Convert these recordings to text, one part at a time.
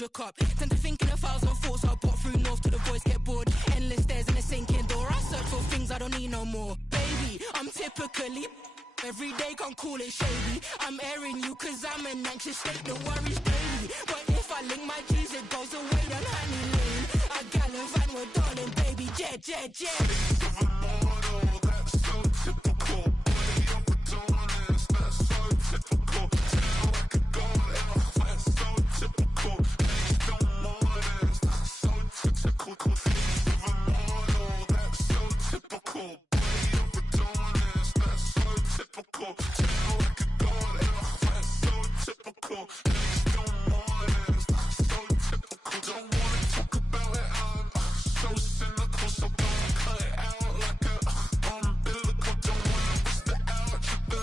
hold your cup. Tend to think in 1,000 thoughts. I put through north to the voice, get bored. Endless stairs in a sinking door. I search for things I don't need no more. Baby, I'm typically every day, can't call it shady. I'm airing you cause I'm an anxious state, the worries daily. But if I link my G's, it goes away down honey lane. I gallivant with darling, baby, jet, jet, jet. That's so typical. Body of Adonis, that's so typical. Tell like a god, that's so typical. Please don't mind this, that's so typical. Please give a model, that's so typical. Body of Adonis, that's so typical. Tell like a god, that's so typical. Please don't mind this, that's so typical. Don't wanna talk about it, I'm so cynical, so don't cut it out like a umbilical. Don't wanna bust it out, the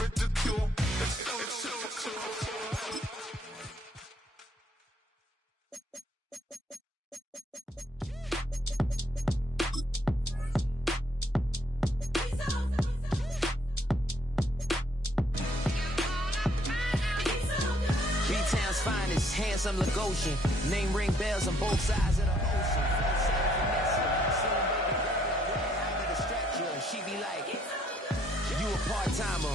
ridicule. It's typical. B-Town's finest, handsome Lagosian. Name ring bells on both sides of the ocean. She be like, you a part-timer.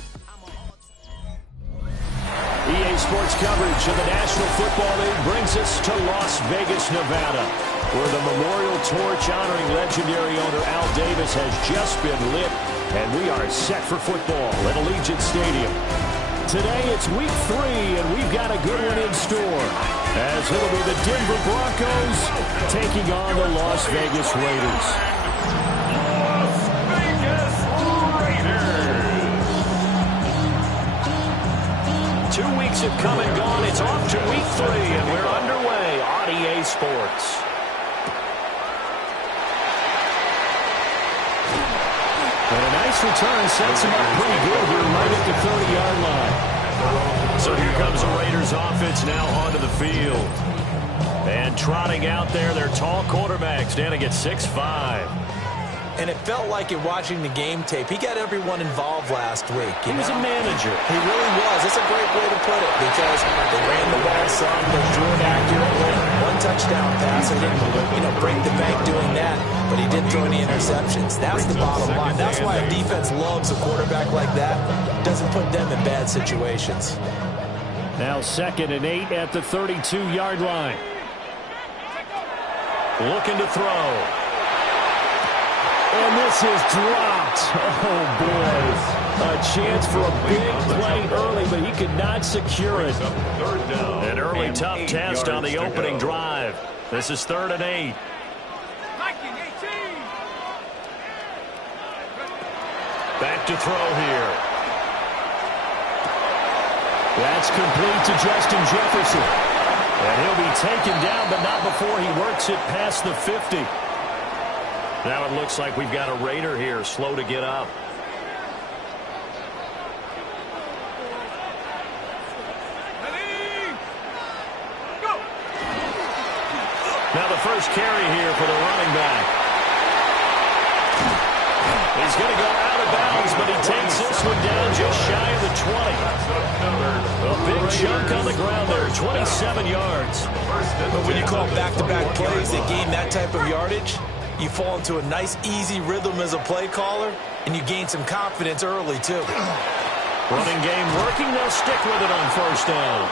EA Sports coverage of the National Football League brings us to Las Vegas, Nevada, where the memorial torch honoring legendary owner Al Davis has just been lit, and we are set for football at Allegiant Stadium. Today it's week 3, and we've got a good one in store, as it'll be the Denver Broncos taking on the Las Vegas Raiders. Las Vegas Raiders. 2 weeks have come and gone. It's off to week 3, and we're underway on EA Sports. And a nice return sets him up pretty good here right at the 30-yard line. So here comes the Raiders offense now onto the field. And trotting out there, their tall quarterback standing at 6'5". And it felt like in watching the game tape, he got everyone involved last week. He was a manager. He really was. That's a great way to put it, because they ran the ball some, they threw it accurately. 1 touchdown pass. He didn't, break the bank doing that, but he didn't throw any interceptions. That's the bottom line. That's why a defense loves a quarterback like that. Doesn't put them in bad situations. Now 2nd and 8 at the 32-yard line. Looking to throw. And this is dropped. Oh, boy. A chance for a big play early, but he could not secure it. An early tough test on the opening drive. This is 3rd and 8. Back to throw here. That's complete to Justin Jefferson. And he'll be taken down, but not before he works it past the 50. Now it looks like we've got a Raider here, slow to get up. Now the first carry here for the running back. He's going to go out of bounds, but he takes this one down just shy of the 20. A big chunk on the ground there, 27 yards. But when you call back-to-back plays that gain that type of yardage, you fall into a nice, easy rhythm as a play caller, and you gain some confidence early, too. Running game working, they'll stick with it on 1st down.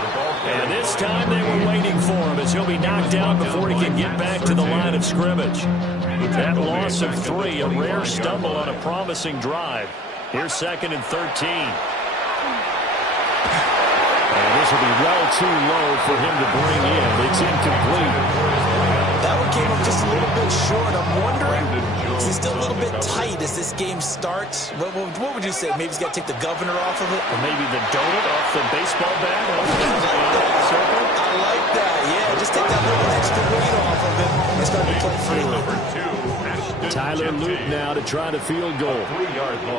And this time they were waiting for him, as he'll be knocked down before he can get back to the line of scrimmage. That loss of 3, a rare stumble on a promising drive. Here's 2nd and 13. And this will be well too low for him to bring in. It's incomplete. That one came up just a little bit short. I'm wondering, is he still a little bit tight as this game starts? What would you say? Maybe he's got to take the governor off of it? Or maybe the donut off the baseball bat? I like that. Yeah, just take that little extra weight off of it and start to play freely. Tyler Luke now to try the field goal.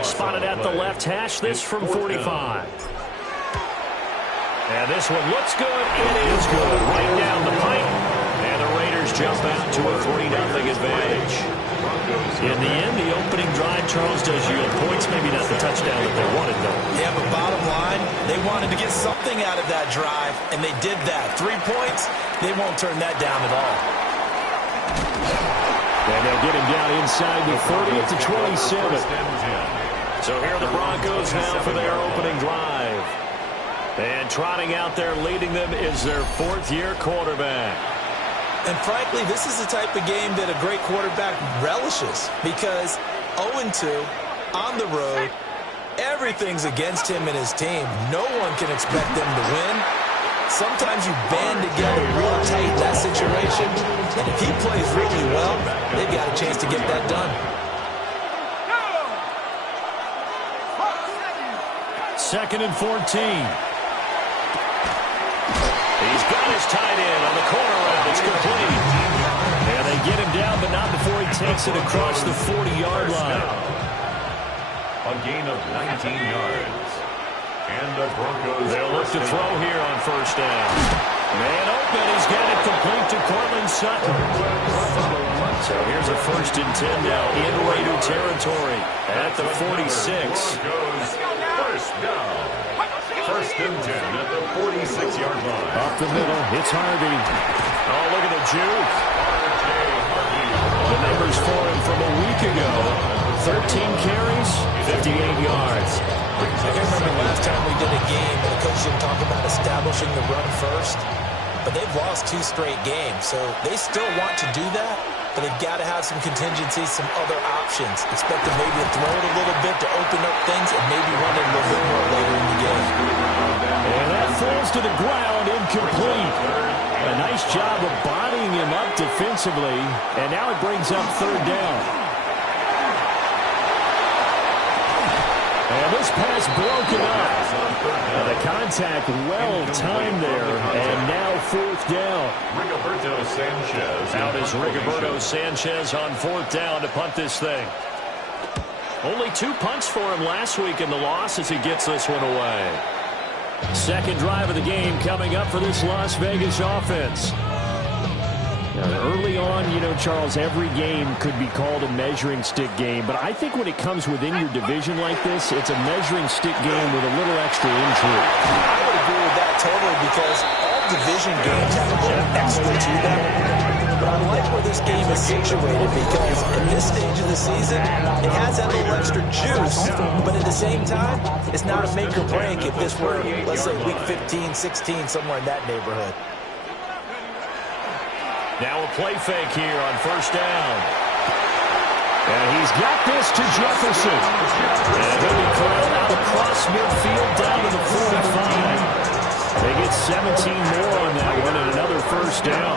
Spotted at the left hash, this from 45. And this one looks good. It is good. Right down the pipe. And the Raiders jump out to a 3-0 advantage. In the end, the opening drive, Charles, does yield points. Maybe not the touchdown that they wanted, though. Yeah, but bottom line, they wanted to get something out of that drive, and they did that. 3 points, they won't turn that down at all. And they'll get him down inside the 30 to 27. So here are the Broncos now for their opening drive. And trotting out there leading them is their fourth-year quarterback. And frankly, this is the type of game that a great quarterback relishes because 0-2 on the road, everything's against him and his team. No one can expect them to win. Sometimes you band together real tight in that situation, and if he plays really well, they've got a chance to get that done. Second and 14. He's got his tight end on the corner route. It's complete. And they get him down, but not before he takes it across the 40-yard line. A gain of 19 yards. And the Broncos. They'll look to throw here on first down. Man open. He's got it complete to Cortland Sutton. So here's a 1st and 10 now in Raider territory at the 46. First down. 1st and 10 at the 46-yard line. Up the middle, it's Harvey. Oh, look at the juke. The numbers for him from a week ago. 13 carries, 58 yards. I can remember last time we did a game and the coach didn't talk about establishing the run first, but they've lost 2 straight games, so they still want to do that, but they've got to have some contingencies, some other options. Expect them maybe to throw it a little bit to open up things and maybe run it a little bit more later in the game. And that falls to the ground, incomplete. A nice job of bodying him up defensively, and now it brings up 3rd down. And this pass broken up. And the contact well-timed there, and now 4th down. Rigoberto Sanchez. Out is Rigoberto Sanchez on 4th down to punt this thing. Only 2 punts for him last week in the loss as he gets this one away. Second drive of the game coming up for this Las Vegas offense. Now, early on, you know, Charles, every game could be called a measuring stick game, but I think when it comes within your division like this, it's a measuring stick game with a little extra intrigue. I would agree with that totally because all division games have a little extra to them. But I like where this game is situated because at this stage of the season, it has that little extra juice, but at the same time, it's not a make or break if this were, let's say, week 15, 16, somewhere in that neighborhood. Now a play fake here on first down. And he's got this to Jefferson. And he'll be corralled out across midfield down to the 45. They get 17 more on that one and another first down.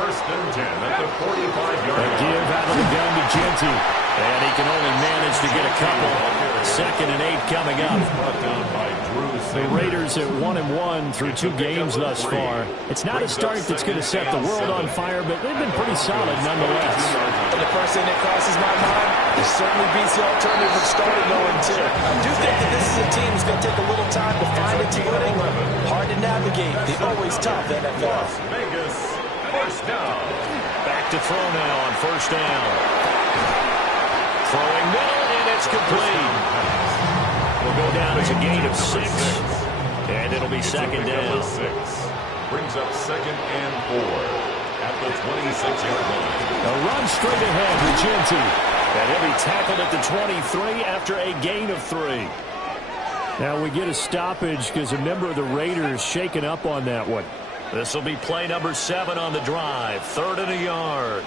1st and 10 at the 45-yard line. A give out of the gun to Genty. And he can only manage to get a couple. 2nd and 8 coming up. Brought down by Drew. The Raiders at 1-1 through 2 games thus far. It's not a start that's going to set the world on fire, but they've been pretty solid nonetheless. And the first thing that crosses my mind, it certainly beats the alternative of starting 0-2. I do think that this is a team that's going to take a little time to find its footing. Hard to navigate. The always tough NFL. Vegas, 1st down. Back to throw now on first down. Throwing middle, and it's complete. Will go down as a gain of 6, and it'll be 2nd down. 6. Brings up 2nd and 4 at the 26-yard line. A run straight ahead with Genty. And he'll be tackled at the 23 after a gain of 3. Now we get a stoppage because a member of the Raiders shaken up on that one. This will be play number 7 on the drive. 3rd and a yard.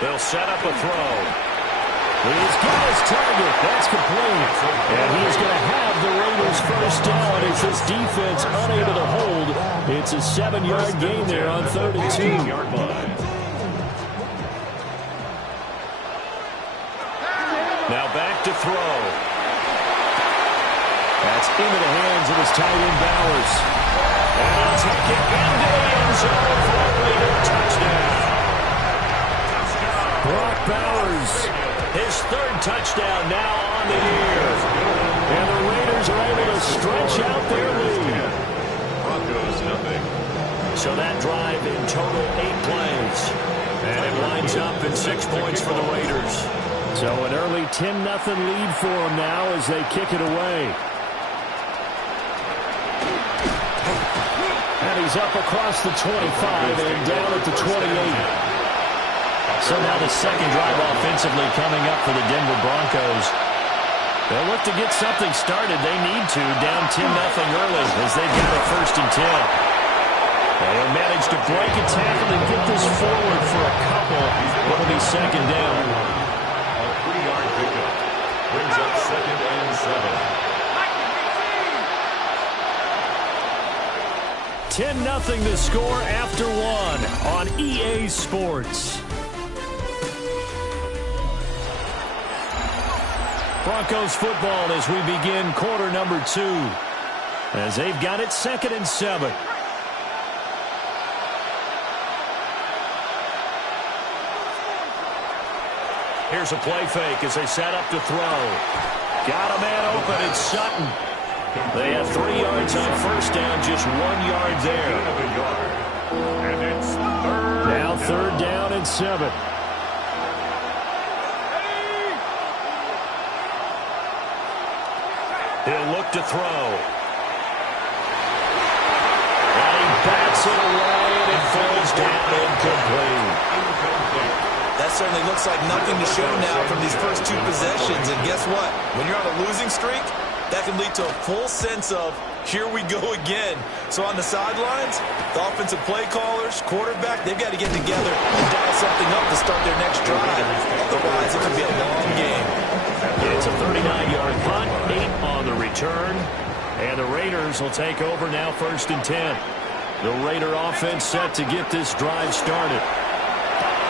They'll set up a throw. He's got his target. That's complete. And he's going to have the Raiders first down as this defense unable to hold. It's a 7-yard gain there on 3rd and 2. Now back to throw. That's into the hands of his tight end Bowers. And he'll take it into the end zone for a Raider touchdown. Brock Bowers, his 3rd touchdown now on the year. And the Raiders are able to stretch out their lead. Broncos 0. So So that drive in total 8 plays. And it winds up in 6 points for the Raiders. So an early 10-0 lead for them now as they kick it away. And he's up across the 25 and down at the 28. So now the second drive offensively coming up for the Denver Broncos. They'll look to get something started. They need to, down 10-0 early as they've got a 1st and 10. They'll manage to break a tackle and get this forward for a couple. It'll be 2nd down. A 3-yard pickup brings up 2nd and 7. 10-0 the score after 1 on EA Sports. Broncos football as we begin quarter number 2. As they've got it 2nd and 7. Here's a play fake as they set up to throw. Got a man open, it's Sutton. They have 3 yards on 1st down, just 1 yard there. And it's 3rd Now 3rd down and 7. He'll look to throw. And he bats it away, and it falls down incomplete. That certainly looks like nothing to show now from these first 2 possessions. And guess what? When you're on a losing streak, that can lead to a full sense of, here we go again. So on the sidelines, the offensive play callers, quarterback, they've got to get together and dial something up to start their next drive. Otherwise, it could be a long game. It's a 39-yard punt, 8 on the return. And the Raiders will take over now 1st and 10. The Raider offense set to get this drive started.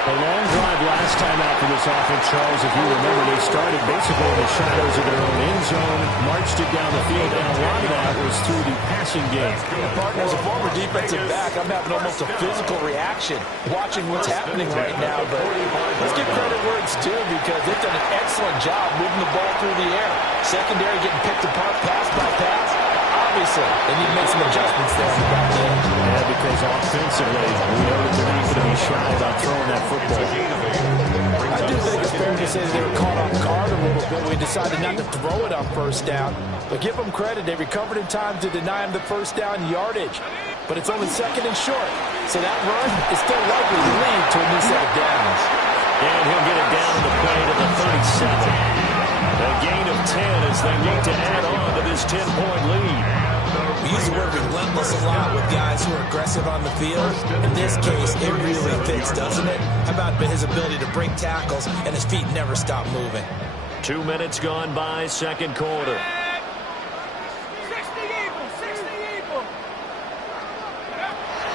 A long drive last time out for this offense, Charles. If you remember, they started basically in the shadows of their own end zone, marched it down the field, and a lot of that was through the passing game. Partner, as a former defensive back, I'm having almost a physical reaction watching what's happening right now. But let's give credit where it's due because they've done an excellent job moving the ball through the air. Secondary getting picked apart pass by pass. Obviously, they need to make some adjustments there on the back end. Yeah, because offensively, we know that they're not going to be shy about throwing that football. I do think it's fair to say that they were caught off guard a little bit. We decided not to throw it on 1st down. But give them credit. They recovered in time to deny him the 1st down yardage. But it's only 2nd and short. So that run is still likely to lead to a new set of downs. And he'll get it down the play to the 37. A gain of 10 as they look to add on to this 10-point lead. We use the word relentless a lot with guys who are aggressive on the field. In this case, it really fits, doesn't it? How about his ability to break tackles and his feet never stop moving? 2 minutes gone by, 2nd quarter.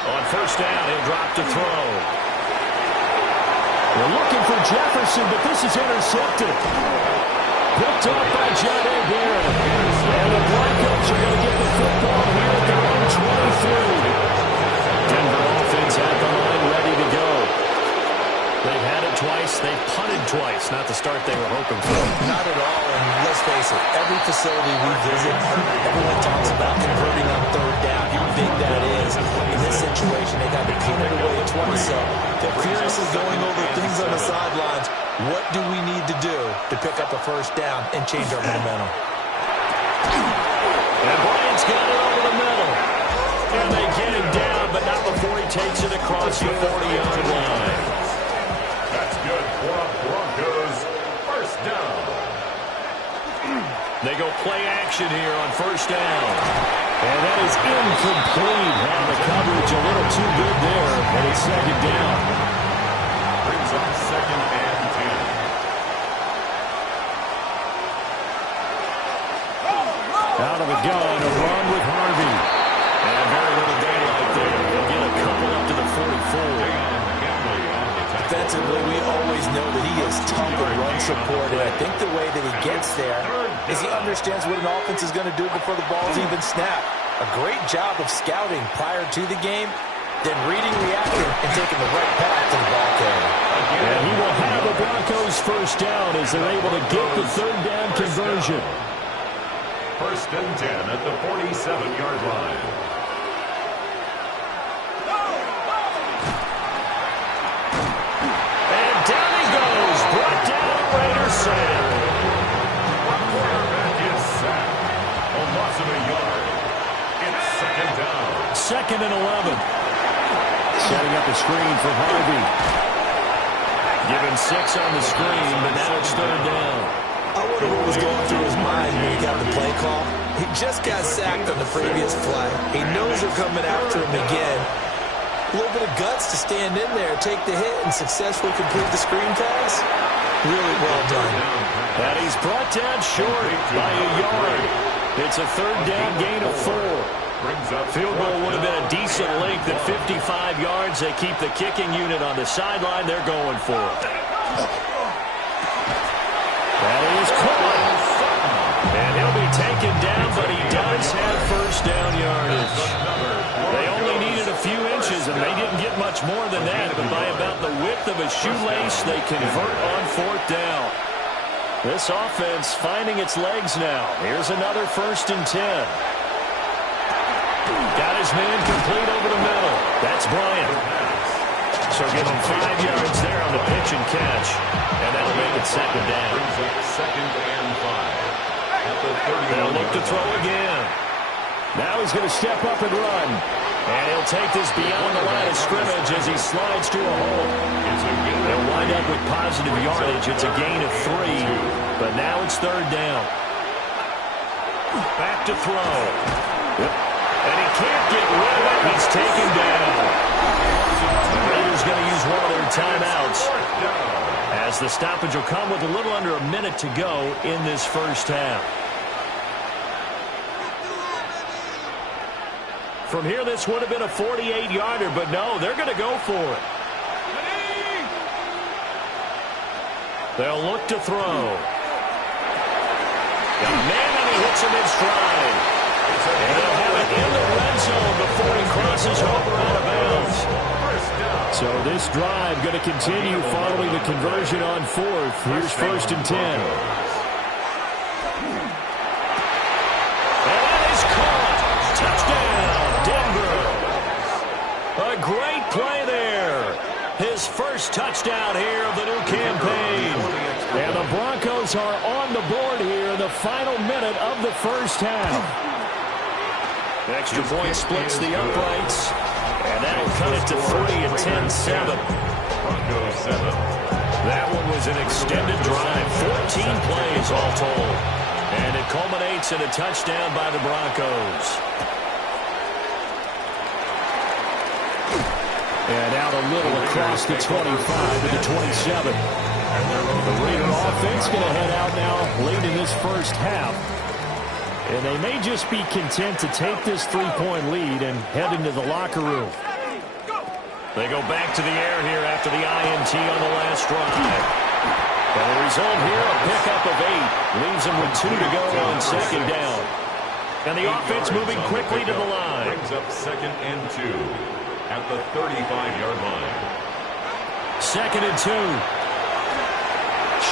On 1st down, he'll drop to throw. They're looking for Jefferson, but this is intercepted. Picked up by John Barron. And the Broncos are going to get the football here at their own 23. Denver offense at the line, ready to go. They've had it twice. They've punted twice. Not the start they were hoping for. Not at all, and let's face it, every facility we visit, everyone talks about converting on 3rd down, how big that is. In this situation, they've had to put it away twice, so they're furiously going over things on the sidelines. What do we need to do to pick up a 1st down and change our momentum? And Bryant's got it over the middle. And they get him down, but not before he takes it across the 40-yard line. That's good for a Broncos 1st down. They go play action here on 1st down. And that is incomplete. And the coverage a little too good there, and it's 2nd down. Brings up 2nd and 10. Out of the gun, a run with Harvey. And very little daylight there. They'll get a couple up to the 44. Defensively, we always know that he is tough at run support, and I think the way that he gets there is he understands what an offense is going to do before the ball's even snapped. A great job of scouting prior to the game, then reading, reacting, and taking the right path to the ball carrier. And he will have the Broncos 1st down as they're able to get the 3rd down conversion. 1st and 10 at the 47-yard line. 2nd and 11. Setting up a screen for Harvey. Given 6 on the screen, but now it's 3rd down. I wonder what was going through his mind when he got the play call. He just got sacked on the previous play. He knows they're coming after him again. A little bit of guts to stand in there, take the hit, and successfully complete the screen pass. Really well done. And he's brought down short by a yard. It's a 3rd down gain of 4. Field goal would have been a decent length at 55 yards. They keep the kicking unit on the sideline. They're going for it. That is caught. And he'll be taken down, but he does have 1st down yardage. They only needed a few inches, and they didn't get much more than that. But by about the width of a shoelace, they convert on 4th down. This offense finding its legs now. Here's another 1st and 10. Got his man complete over the middle. That's Bryant. So give him 5 yards there on the pitch and catch. And that'll make it 2nd down. 2nd and 5. They'll look to throw again. Now he's going to step up and run. And he'll take this beyond the line of scrimmage as he slides to a hole. They'll wind up with positive yardage. It's a gain of 3. But now it's 3rd down. Back to throw. Yep. And he can't get rid of it. He's taken down. The Raiders going to use one of their timeouts, as the stoppage will come with a little under a minute to go in this 1st half. From here, this would have been a 48-yarder, but no, they're going to go for it. They'll look to throw. Got a man, and he hits him in stride. And he'll have it in the red zone before he crosses over out of bounds. So this drive going to continue following the conversion on 4th. Here's 1st and 10. And that is caught. Touchdown, Denver. A great play there. His 1st touchdown here of the new campaign. And the Broncos are on the board here in the final minute of the 1st half. Extra point splits the uprights, and that'll cut it to 3 at 10-7. Broncos 7. That one was an extended drive, 14 plays all told, and it culminates in a touchdown by the Broncos. And out a little across the 25 to the 27. The Raider offense going to head out now late in this 1st half. And they may just be content to take this 3-point lead and head into the locker room. They go back to the air here after the INT on the last drive. And the result here, a pickup of 8. Leaves them with 2 to go on 2nd down. And the offense moving quickly to the line. Brings up 2nd and 2 at the 35-yard line. 2nd and 2.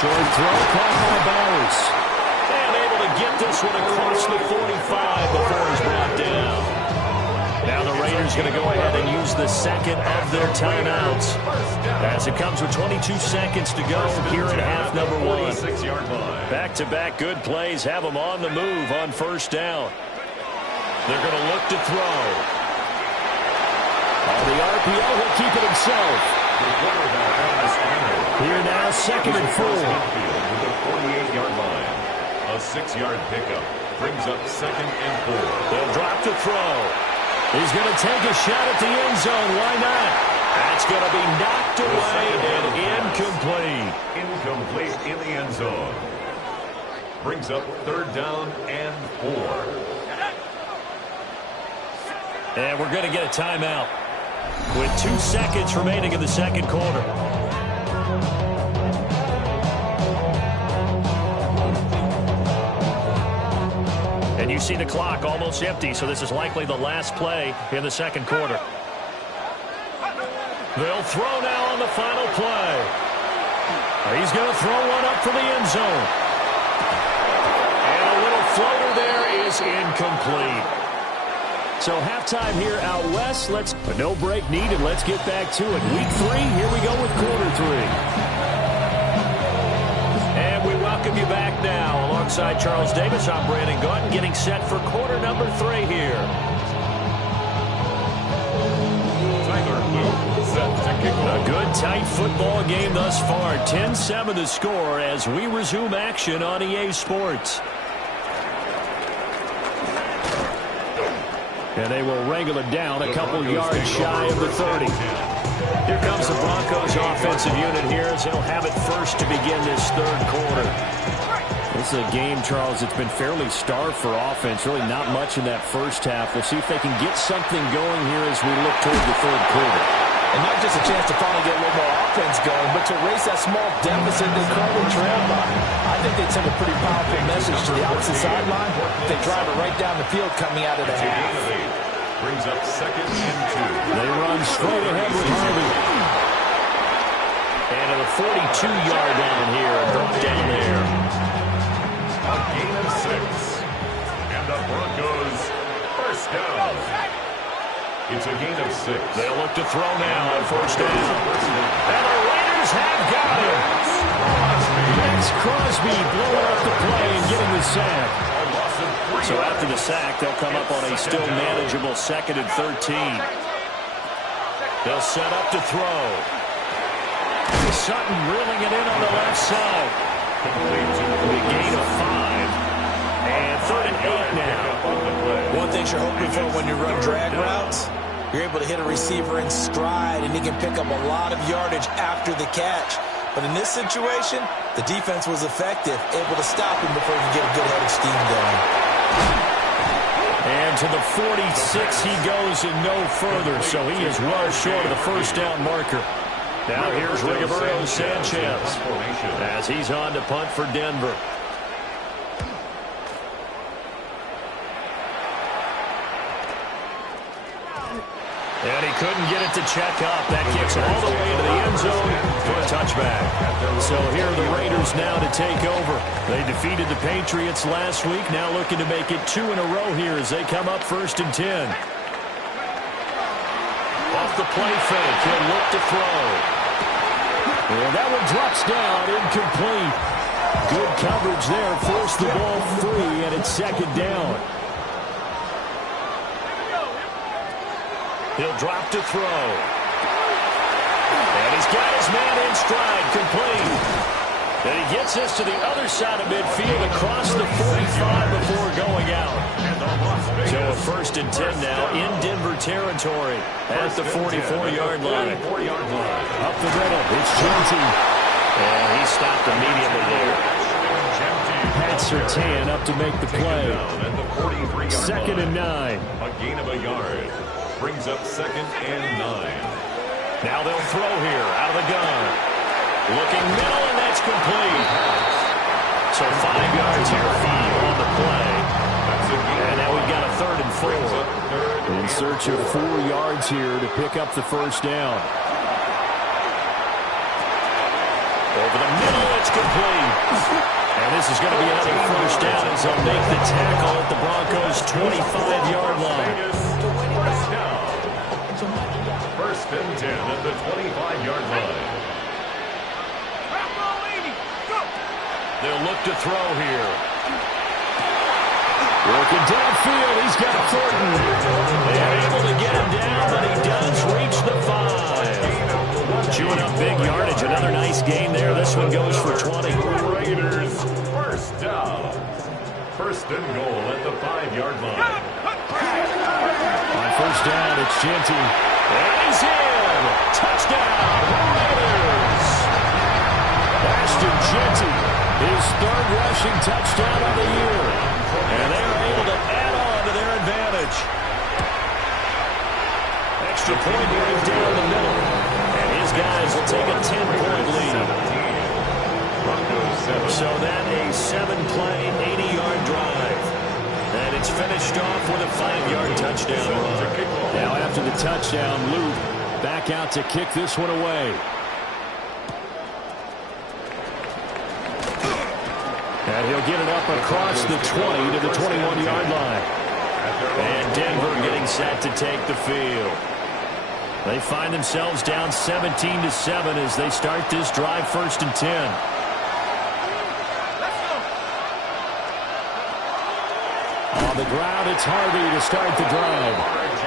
Short throw caught by Bowers. And able to get this one across the 45 before he's brought down. Now the Raiders going to go ahead and use the 2nd of their timeouts, as it comes with 22 seconds to go here in half number 1. Back-to-back good plays have them on the move on 1st down. They're going to look to throw. On the RPO, he'll keep it himself. Here now, 2nd and 4. With the 48-yard line. A 6-yard pickup brings up 2nd and 4. They'll drop to throw. He's going to take a shot at the end zone. Why not? That's going to be knocked away and incomplete. Incomplete in the end zone. Brings up 3rd down and 4. And we're going to get a timeout with 2 seconds remaining in the 2nd quarter. And you see the clock almost empty, so this is likely the last play in the 2nd quarter. They'll throw now on the final play. He's going to throw one up for the end zone. And a little floater there is incomplete. So halftime here out west. A no break needed. Let's get back to it. Week 3, here we go with quarter 3. And we welcome you back now. Alongside Charles Davis, I'm Brandon Gaudin, getting set for quarter number 3 here. Tight football game thus far. 10-7 the score as we resume action on EA Sports. And they will wrangle it down a couple yards shy of the 30. Here comes the Broncos offensive unit here as they'll have it first to begin this third quarter. This is a game, Charles, it's been fairly starved for offense. Really not much in that first half. We'll see if they can get something going here as we look toward the third quarter. And not just a chance to finally get a little more offense going, but to erase that small deficit they currently trail by. I think they'd send a pretty powerful message to the opposite sideline if they drive it right down the field coming out of the half. Brings up 2nd and 2. They run straight ahead with Harvey. And to the 42-yard line here, brought down there. A gain of 6. And the Broncos first down. It's a gain of 6. They'll look to throw now on first down. And the Raiders have got him. Max Crosby blowing up the play and getting the sack. So after the sack, they'll come up on a still manageable 2nd and 13. They'll set up to throw. Sutton reeling it in on the left side. The gain of 5. And 3rd and 8 now. One thing you're hoping for when you run drag routes, you're able to hit a receiver in stride, and he can pick up a lot of yardage after the catch. But in this situation, the defense was effective, able to stop him before he could get a good head of steam going. And to the 46 he goes and no further, so he is well short of the first down marker. Now here's Rigoberto Sanchez as he's on to punt for Denver. And he couldn't get it to check up. That kicks all the way into the end zone for a touchback. So here are the Raiders now to take over. They defeated the Patriots last week, now looking to make it 2 in a row here as they come up 1st and 10. Off the play fake, he'll look to throw. And that one drops down, incomplete. Good coverage there, forced the ball free, and it's 2nd down. He'll drop to throw. And he's got his man in stride, complete. And he gets this to the other side of midfield across the 45 before going out. So a 1st and 10 now in Denver territory at the 44-yard line. Up the middle, it's Genty. And he stopped immediately there. Pat Surtain up to make the play. 2nd and 9. A gain of a yard. Brings up 2nd and 9. Now they'll throw here out of the gun. Looking middle, and that's complete. So 5 yards here on the play. And now we've got a 3rd and 4. In search of 4 yards here to pick up the first down. Over the middle, it's complete. And this is going to be another first down as they'll make the tackle at the Broncos' 25-yard line. 1st and 10 at the 25-yard line. They'll look to throw here. Working downfield, he's got Thornton. They're able to get him down, but he does reach the 5. Chewing up big yardage, another nice gain there. This one goes for 20. Raiders, first down. 1st and goal at the 5-yard line. On first down, it's Genty. And he's in. Touchdown, Raiders. Ashton Genty, his 3rd rushing touchdown of the year. And they're able to add on to their advantage. Extra point right down the middle. And his guys will take a 10-point lead. So that a 7-play, 80-yard drive. And it's finished off with a 5-yard touchdown run. Now after the touchdown, Luke back out to kick this one away. And he'll get it up across the 20 to the 21-yard line. And Denver getting set to take the field. They find themselves down 17-7 as they start this drive 1st and 10. On the ground, it's Harvey to start the drive.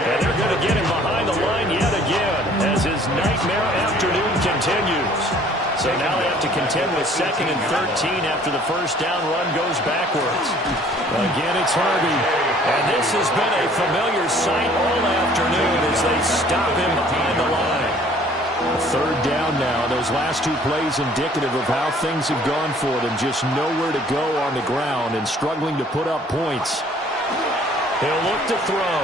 And they're going to get him behind the line yet again as his nightmare afternoon continues. So now they have to contend with 2nd and 13 after the first down run goes backwards. Again, it's Harvey. And this has been a familiar sight all afternoon as they stop him behind the line. 3rd down now. Those last 2 plays indicative of how things have gone for them. Just nowhere to go on the ground and struggling to put up points. He'll look to throw.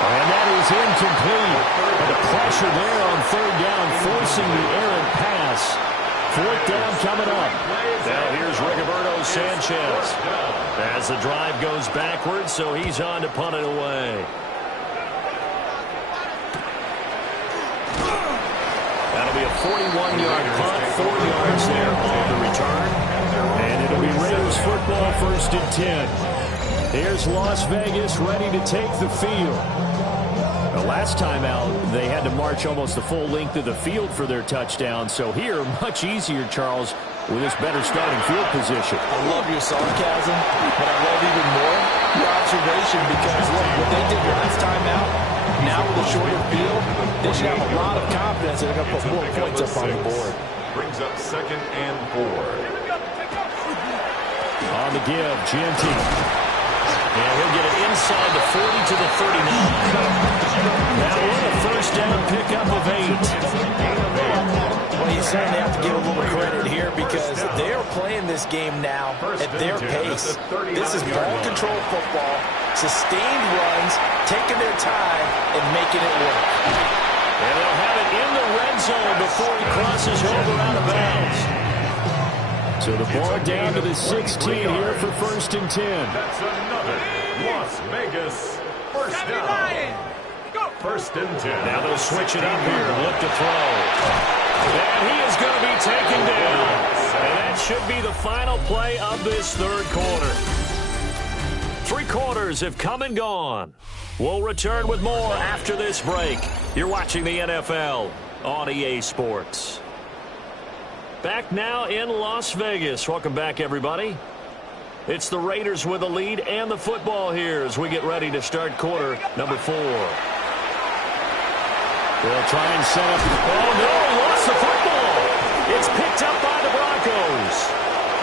And that is incomplete. And the pressure there on 3rd down, forcing the errant pass. 4th down coming up. Now here's Rigoberto Sanchez. As the drive goes backwards, so he's on to punt it away. That'll be a 41-yard punt, 4 yards there on the return. And it'll be Raiders football, 1st and 10. Here's Las Vegas ready to take the field. The last time out, they had to march almost the full length of the field for their touchdown. So here, much easier, Charles, with this better starting field position. I love your sarcasm, but I love even more your observation because, look, what they did last time out, now with a shorter field, they should have a lot of confidence that they're going to put more points up on the board. Brings up 2nd and 4. On the give, Gianti. And he'll get it inside the 40 to the 39. Now what a first down pickup of 8. Well, you certainly have to give a little credit here because they're playing this game now at their pace. This is ball control football, sustained runs, taking their time, and making it work. And they'll have it in the red zone before he crosses over out of bounds. So the ball down to the 16 here for 1st and 10. That's another Las Vegas first down. 1st and 10. Now they'll switch it up here and look to throw. And he is going to be taken down. And that should be the final play of this 3rd quarter. 3 quarters have come and gone. We'll return with more after this break. You're watching the NFL on EA Sports. Back now in Las Vegas. Welcome back, everybody. It's the Raiders with the lead and the football here as we get ready to start quarter number 4. They'll try and set up. Oh, no, lost the football. It's picked up by the Broncos.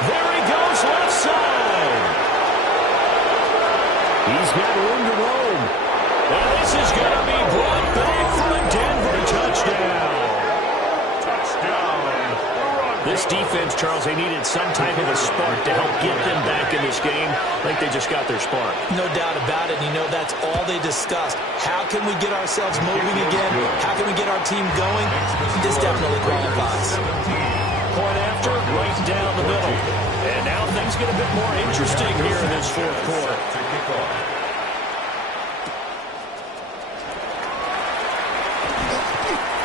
There he goes, left side. He's got room to roam. Now this is going to be brought back for a Denver touchdown. This defense, Charles, they needed some type of a spark to help get them back in this game. I think they just got their spark. No doubt about it. And you know, that's all they discussed. How can we get ourselves moving again? How can we get our team going? This definitely qualifies. Point after, right down the middle. And now things get a bit more interesting here in this 4th quarter.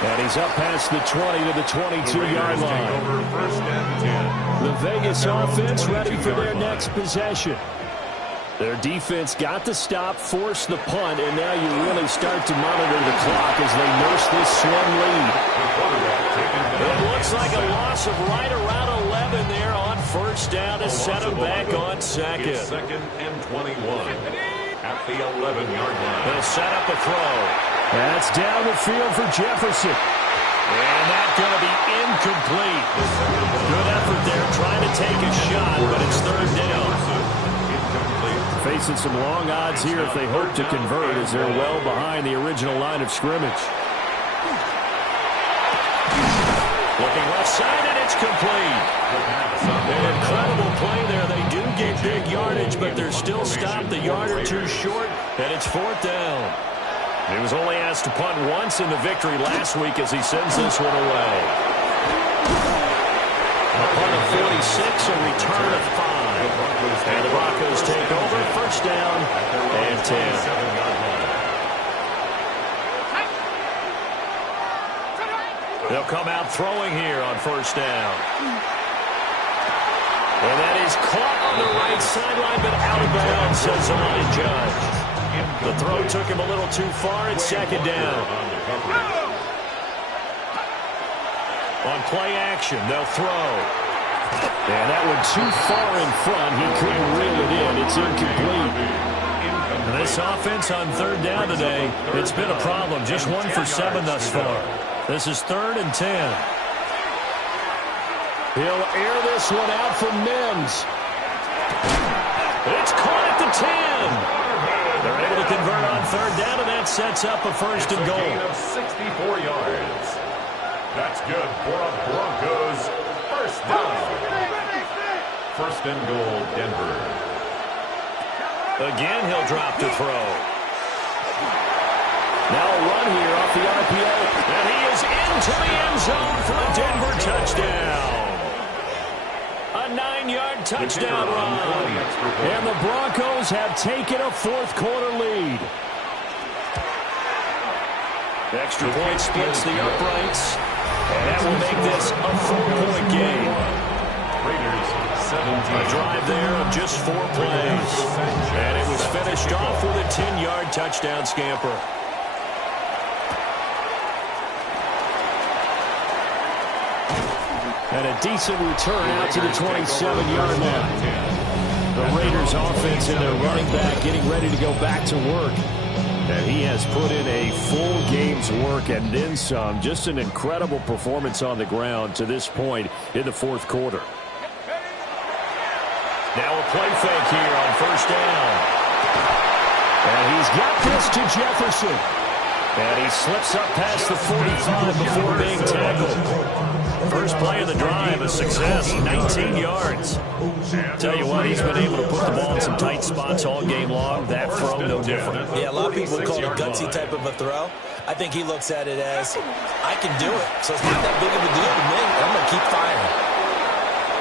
And he's up past the 20 to the 22-yard line. The Vegas offense ready for their next possession. Their defense got the stop, forced the punt, and now you really start to monitor the clock as they nurse this slim lead. It looks like a loss of right around 11 there on 1st down to set them back on 2nd. 2nd and 21 at the 11-yard line. They'll set up a throw. That's down the field for Jefferson. And that's going to be incomplete. Good effort there trying to take a shot, but it's 3rd down. Facing some long odds here if they hope to convert as they're well behind the original line of scrimmage. Looking left side, and it's complete. An incredible play there. They do get big yardage, but they're still stopped a yard or 2 short, and it's 4th down. He was only asked to punt once in the victory last week as he sends this one away. A punt of 46, a return of 5. And the Broncos take over, 1st down and 10. They'll come out throwing here on 1st down. And that is caught on the right sideline, but out of bounds, says the line judge. The throw took him a little too far. It's 2nd down. On play action, they'll throw. And that one too far in front. He couldn't reel it in. It's incomplete. And this offense on 3rd down today, it's been a problem. Just 1 for 7 thus far. This is 3rd and 10. He'll air this one out for Mims. It's caught at the 10. They're able to convert on 3rd down, and that sets up a 1st and goal. Gain of 64 yards. That's good for a Broncos 1st down. 1st and goal, Denver. Again, he'll drop to throw. Now a run here off the RPO, and he is into the end zone for a Denver touchdown. A 9-yard touchdown run. And the Broncos have taken a 4th quarter lead. Extra point splits the uprights, and that will make this a 4-point game. A drive there of just 4 plays. And it was finished off with a 10-yard touchdown scamper. And a decent return out to the 27-yard line. The Raiders offense and their running back getting ready to go back to work. And he has put in a full game's work and then some. Just an incredible performance on the ground to this point in the 4th quarter. Now a play fake here on 1st down. And he's got this to Jefferson. And he slips up past the 45 before being tackled. First play of the drive, a success, 19 yards. Tell you what, he's been able to put the ball in some tight spots all game long. That throw, no different. Yeah, a lot of people call it a gutsy type of a throw. I think he looks at it as, I can do it. So it's not that big of a deal to me. I'm going to keep firing.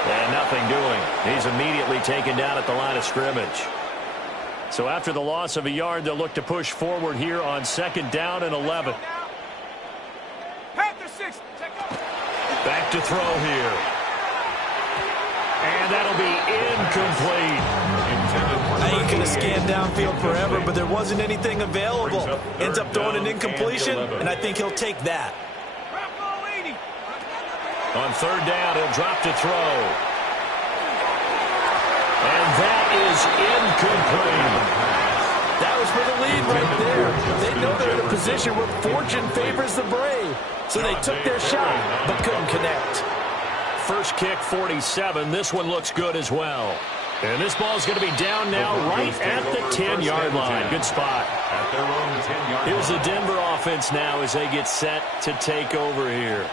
And nothing doing. He's immediately taken down at the line of scrimmage. So after the loss of a yard, they'll look to push forward here on 2nd down and 11. Back to throw here. And that'll be incomplete. I ain't going to scan downfield forever, but there wasn't anything available. Ends up throwing an incompletion, and I think he'll take that. On 3rd down, he'll drop to throw. And that is incomplete. That was for the lead right there. They know they're in a position where fortune favors the brave. So they took their shot, but couldn't connect. First kick, 47. This one looks good as well. And this ball's going to be down now right at the 10-yard line. Good spot. Here's the Denver offense now as they get set to take over here.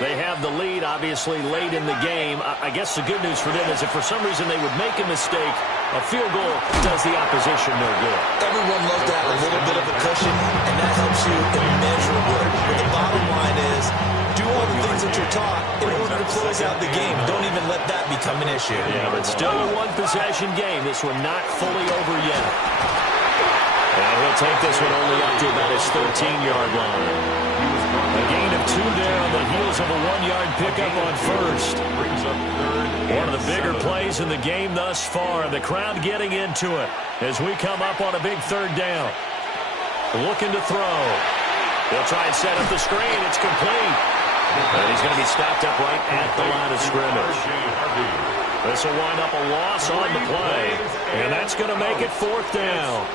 They have the lead, obviously, late in the game. I guess the good news for them is if for some reason they would make a mistake, a field goal does the opposition no good. Everyone loves to have a little bit of a cushion, and that helps you immeasurably. But the bottom line is, do all the things that you're taught in order to close out the game. Don't even let that become an issue. Yeah, but still a one-possession game. This one not fully over yet. And he'll take this one only up to about his 13-yard line. A gain of 2 there on the heels of a 1-yard pickup on 1st. One of the bigger plays in the game thus far. The crowd getting into it as we come up on a big 3rd down. Looking to throw. They'll try and set up the screen. It's complete. And he's going to be stopped up right at the line of scrimmage. This will wind up a loss on the play. And that's going to make it 4th down.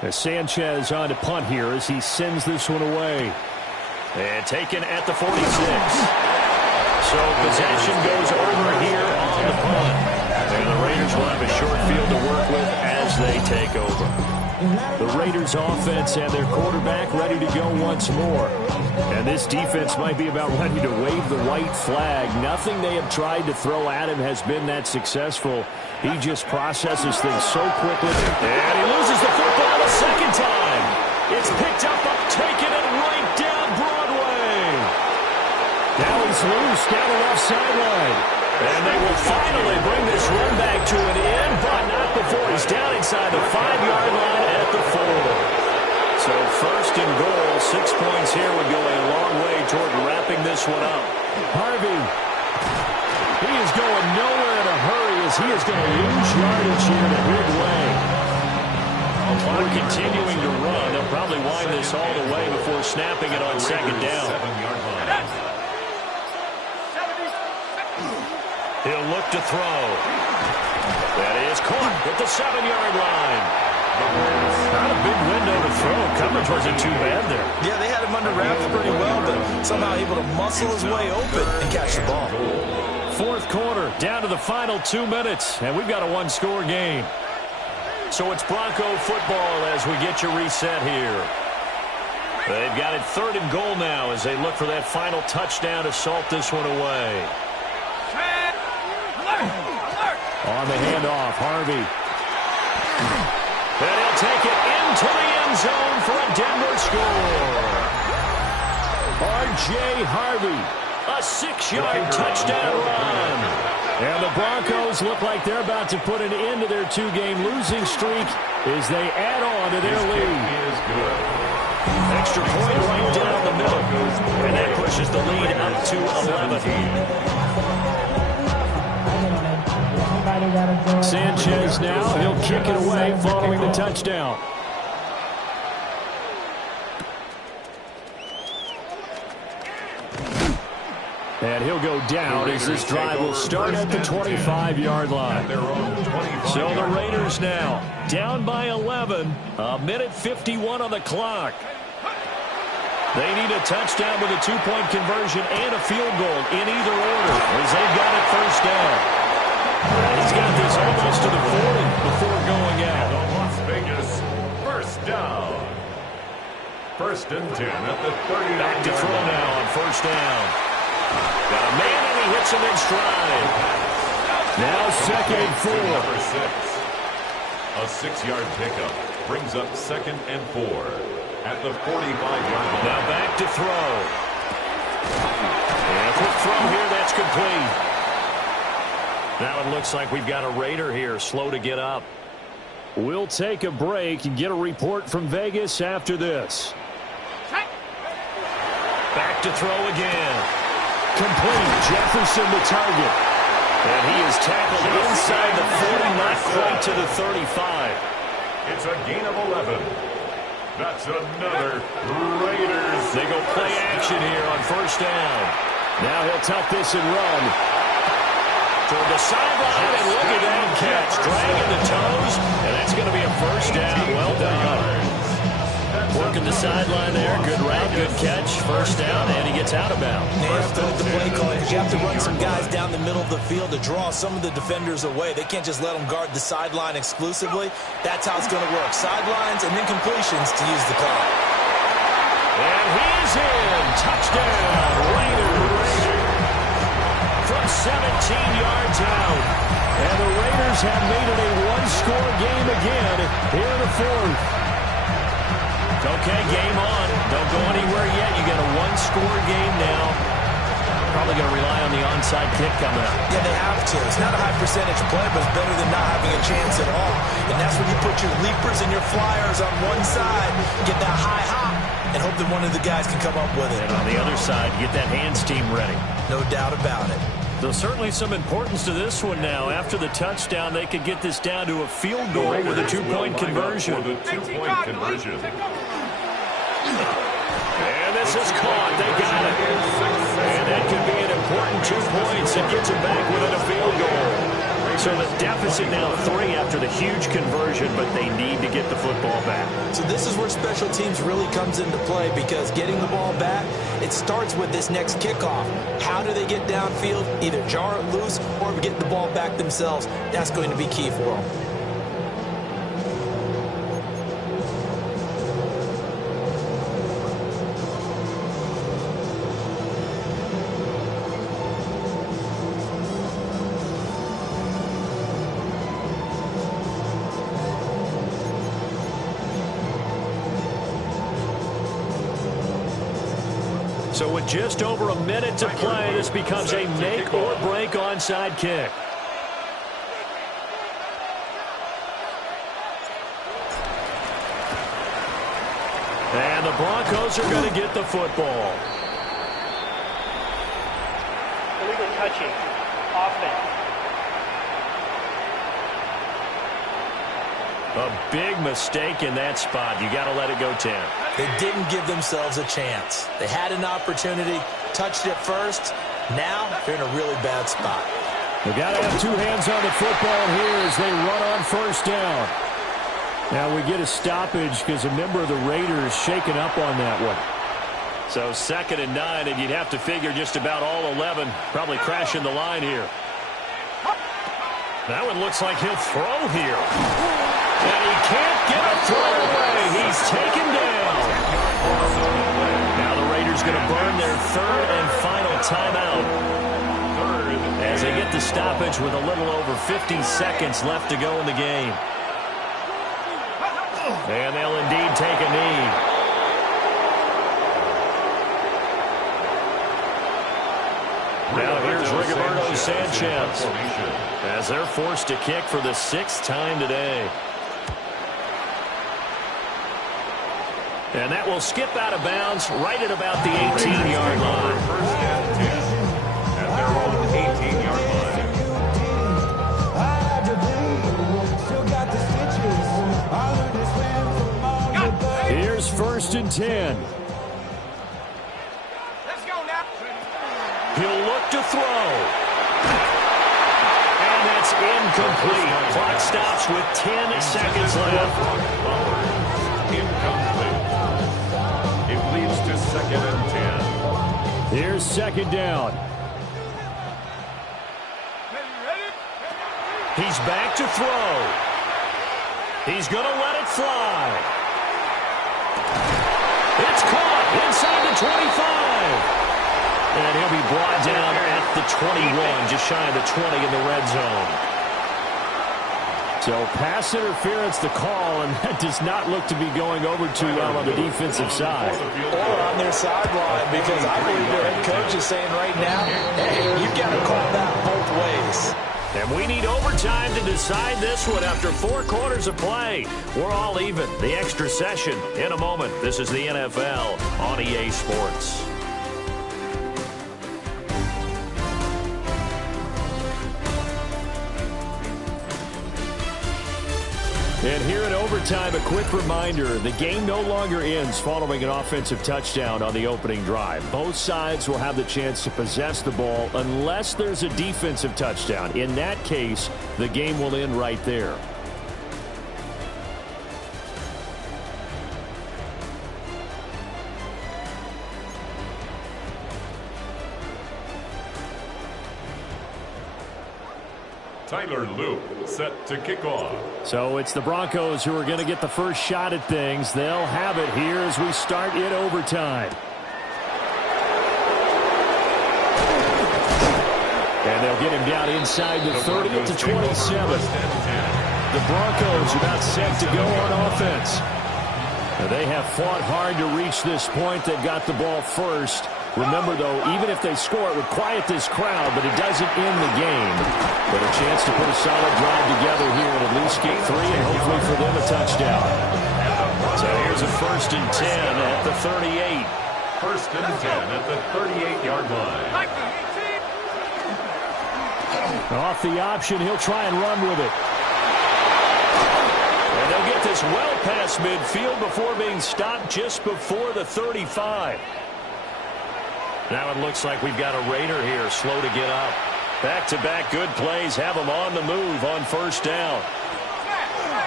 As Sanchez on to punt here as he sends this one away. And taken at the 46. So possession goes over here on the punt. And the Raiders will have a short field to work with as they take over. The Raiders offense and their quarterback ready to go once more. And this defense might be about ready to wave the white flag. Nothing they have tried to throw at him has been that successful. He just processes things so quickly. And he loses the football a second time. It's picked up, taken, and right down Broadway. Now he's loose down the left sideline. And they will finally bring this run back to an end, but not before he's down inside the 5-yard line at the 4. So 1st and goal, 6 points here would go a long way toward wrapping this one up. Harvey, he is going nowhere in a hurry as he is going to lose yardage here in a big way. We're continuing to run. They'll probably wind this all the way before snapping it on 2nd down. He'll look to throw. That is caught at the 7-yard line. Not a big window to throw. Coverage wasn't too bad there. Yeah, they had him under wraps pretty well, but somehow able to muscle his way open and catch the ball. Fourth quarter, down to the final 2 minutes, and we've got a one-score game. So it's Bronco football as we get you reset here. They've got it 3rd and goal now as they look for that final touchdown to salt this one away. On the handoff, Harvey. And he'll take it into the end zone for a Denver score. R.J. Harvey, a 6-yard touchdown run. And the Broncos look like they're about to put an end to their 2-game losing streak as they add on to their lead. Extra point right down the middle. And that pushes the lead up to 11. Sanchez now, he'll kick it away following the touchdown. And he'll go down as this drive will start at the 25-yard line. So the Raiders now down by 11, a minute 51 on the clock. They need a touchdown with a 2-point conversion and a field goal in either order as they've got it first down. He's got this almost to the 40 before going out. Las Vegas first down. 1st and 10 at the 39. Back to throw now on first down. Got a man and he hits him in stride. Now 2nd and 4. Number 6. A 6-yard pickup brings up 2nd and 4 at the 45-yard line. Now back to throw. And a quick throw here, that's complete. Now it looks like we've got a Raider here, slow to get up. We'll take a break and get a report from Vegas after this. Back to throw again. Complete. Jefferson the target. And he is tackled inside the 40, not quite to the 35. It's a gain of 11. That's another Raiders. They go play action here on first down. Now he'll tuck this and run. Toward the sideline, and look at that catch. Dragging the toes, and that's going to be a first down. Well done. Working the sideline there. Good route, good catch. First down, and he gets out of bounds. They have to look at the play call. You have to run some guys down the middle of the field to draw some of the defenders away. They can't just let them guard the sideline exclusively. That's how it's going to work. Sidelines and then completions to use the clock. And he's in. Touchdown, Raiders. From 17 yards out. And the Raiders have made it a one-score game again here in the 4th. Okay, game on. Don't go anywhere yet. You got a one-score game now. Probably going to rely on the onside kick coming up. Yeah, they have to. It's not a high percentage play, but it's better than not having a chance at all. And that's when you put your leapers and your flyers on one side, get that high hop, and hope that one of the guys can come up with it. And on the other side, get that hands team ready. No doubt about it. There's certainly some importance to this one now. After the touchdown, they could get this down to a field goal with a 2-point conversion. The 2-point conversion. And this is caught. They got it. And that could be an important 2 points. It gets them back within a field goal. So the deficit now 3 after the huge conversion, but they need to get the football back. So this is where special teams really comes into play, because getting the ball back, it starts with this next kickoff. How do they get downfield? Either jar it loose or get the ball back themselves. That's going to be key for them. So with just over a minute to play, this becomes a make or break onside kick. And the Broncos are going to get the football. Illegal touching. Offense. A big mistake in that spot. You got to let it go 10. They didn't give themselves a chance. They had an opportunity, touched it first. Now they're in a really bad spot. They got to have 2 hands on the football here as they run on first down. Now we get a stoppage because a member of the Raiders shaken up on that one. So 2nd and 9, and you'd have to figure just about all 11 probably crashing the line here. That one looks like he'll throw here. And he can't get a throw away. He's taken down. Now the Raiders going to burn their 3rd and final timeout as they get the stoppage with a little over 50 seconds left to go in the game. And they'll indeed take a knee. Now here's Rigoberto Sanchez as they're forced to kick for the 6th time today. And that will skip out of bounds right at about the 18-yard line. First and 10 at their own 18-yard line. Here's 1st and 10. He'll look to throw. And that's incomplete. Clock stops with 10 seconds left. Incomplete. It leads to 2nd and 10. Here's 2nd down. He's back to throw. He's going to let it fly. It's caught inside the 25. And he'll be brought down at the 21, just shy of the 20 in the red zone. So pass interference the call, and that does not look to be going over too well on the defensive side. Or on their sideline, because I believe their head coach is saying right now, hey, you've got to call that both ways. And we need overtime to decide this one after 4 quarters of play. We're all even. The extra session in a moment. This is the NFL on EA Sports. And here in overtime, a quick reminder, the game no longer ends following an offensive touchdown on the opening drive. Both sides will have the chance to possess the ball unless there's a defensive touchdown. In that case, the game will end right there. Tyler Luke set to kick off. So it's the Broncos who are going to get the first shot at things. They'll have it here as we start in overtime. And they'll get him down inside the 30 to 27. The Broncos about set to go on offense. They have fought hard to reach this point. They got the ball first. Remember, though, even if they score, it would quiet this crowd, but it doesn't end the game. But a chance to put a solid drive together here and at least get 3 and hopefully for them a touchdown. So here's a 1st and 10 at the 38. 1st and 10 at the 38-yard line. Off the option, he'll try and run with it. And they'll get this well past midfield before being stopped just before the 35. Now it looks like we've got a Raider here, slow to get up. Back-to-back good plays have them on the move on 1st down.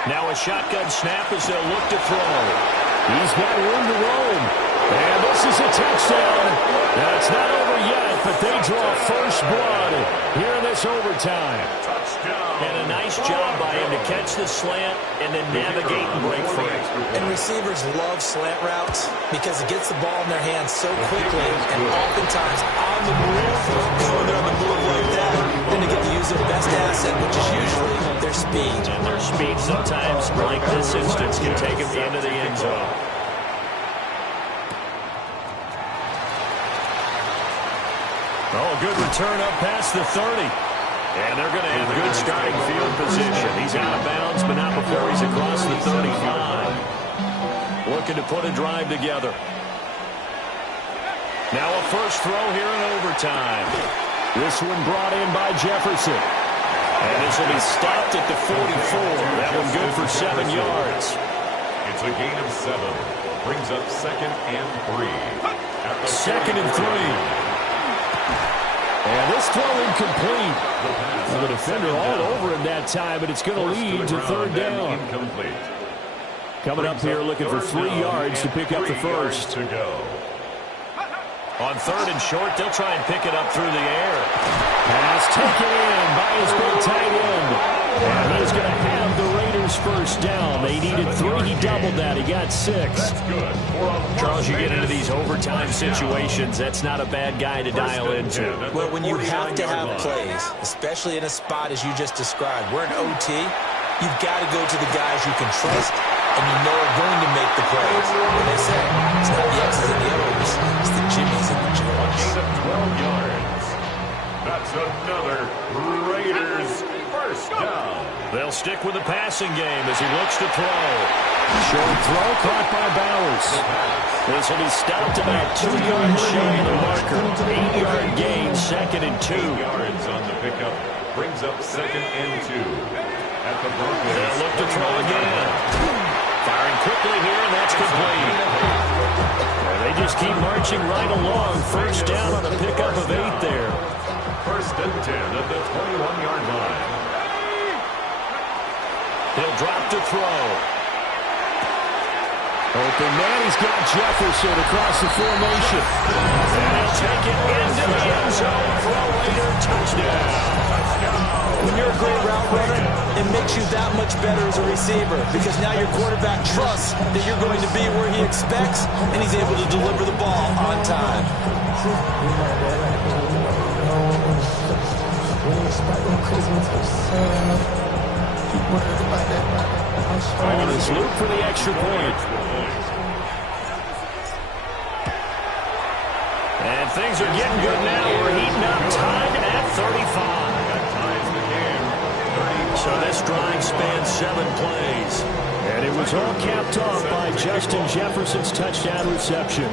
Now a shotgun snap as they'll look to throw. He's got room to roam. And this is a touchdown. Now it's not over yet, but they draw first blood here in this overtime. And a nice job by him to catch the slant and then navigate and break free. And receivers love slant routes because it gets the ball in their hands so quickly and oftentimes on the move. When they're on the move like that, then they get to use their best asset, which is usually their speed. And their speed sometimes, like this instance, can take them into the end zone. Oh, good return up past the 30. And they're going to have good starting field position. He's out of bounds, but not before he's across the 35. Looking to put a drive together. Now a first throw here in overtime. This one brought in by Jefferson. And this will be stopped at the 44. That one good for 7 yards. It's a gain of 7. Brings up 2nd and 3. 2nd and 3. And this throw incomplete. The defender all over him that time, but it's going to lead to 3rd down. Incomplete. Coming up here looking for 3 yards to pick up the first. To go. On 3rd and short, they'll try and pick it up through the air. Pass taken in by his big tight end. And he's going to have the Raiders first down. They needed 3. He doubled that. He got 6. That's good. Charles, you get into these overtime situations, that's not a bad guy to dial into. Well, when you have to have plays, especially in a spot as you just described, we're in OT, you've got to go to the guys you can trust and you know are going to make the plays. When they say, it's not the X's and the O's, it's the Jimmies and the Joes. Gain of 12 yards. That's another Raiders first down. They'll stick with the passing game as he looks to throw. Short throw caught by Bowers. This will be stopped about 2 yards shy of the marker. 8-yard gain, 2nd and 2. 8 yards on the pickup. Brings up 2nd and 2. At the Broncos. They'll look to throw again. Firing quickly here, and that's complete. And they just keep marching right along. First down on a pickup of 8 there. 1st and 10 at the 21-yard line. He'll drop to throw. Open man, he's got Jefferson across the formation. And he'll take it into the end zone for a Raider touchdown. When you're a great route runner, it makes you that much better as a receiver because now your quarterback trusts that you're going to be where he expects and he's able to deliver the ball on time. On his loop for the extra point. And things are getting good now. We're heating up, tied at 35. So this drive spans 7 plays. And it was all capped off by Justin Jefferson's touchdown reception.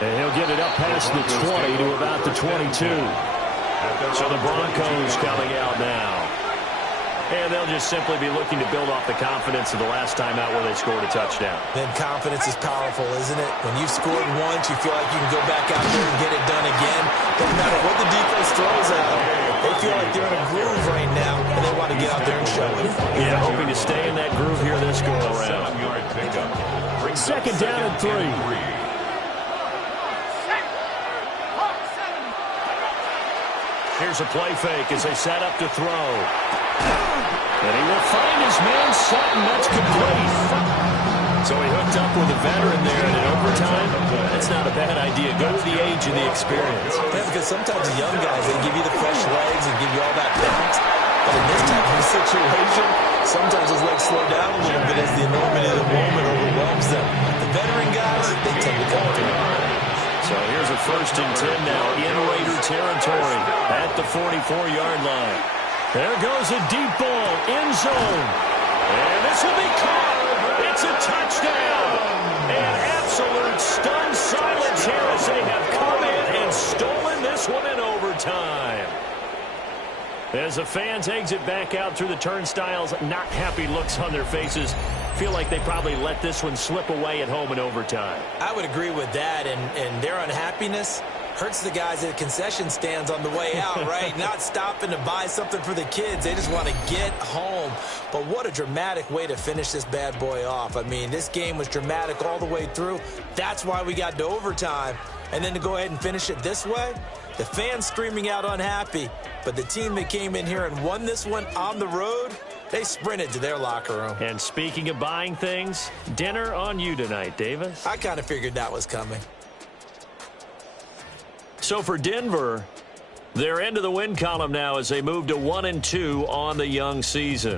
And he'll get it up past the 20 to about the 22. So the Broncos coming out now. And they'll just simply be looking to build off the confidence of the last time out where they scored a touchdown. Then confidence is powerful, isn't it? When you've scored once, you feel like you can go back out there and get it done again. No matter what the defense throws at them, they feel like they're in a groove right now, and they want to get out there and show it. Yeah, hoping to stay in that groove here this go-around. 7-yard pickup. 2nd down and 3. Here's a play fake as they set up to throw. And he will find his man Sutton. That's complete. So he hooked up with a veteran there, and in overtime, that's not a bad idea. Go with the age and the experience. Yeah, because sometimes the young guys, they give you the fresh legs and give you all that bounce. But in this type of situation, sometimes those legs slow down a little bit as the enormity of the moment overwhelms them. The veteran guys, they tend to come through. So here's a 1st and 10 now in Raider territory at the 44-yard line. There goes a deep ball, end zone. And this will be caught. It's a touchdown. And absolute stunned silence here as they have come in and stolen this one in overtime. As the fans exit back out through the turnstiles, not happy looks on their faces. Feel like they probably let this one slip away at home in overtime. I would agree with that, and their unhappiness hurts the guys at concession stands on the way out, right? Not stopping to buy something for the kids. They just want to get home. But what a dramatic way to finish this bad boy off. I mean, this game was dramatic all the way through. That's why we got to overtime. And then to go ahead and finish it this way, the fans screaming out unhappy. But the team that came in here and won this one on the road, they sprinted to their locker room. And speaking of buying things, dinner on you tonight, Davis. I kind of figured that was coming. So for Denver, they're into the win column now as they move to 1-2 on the young season.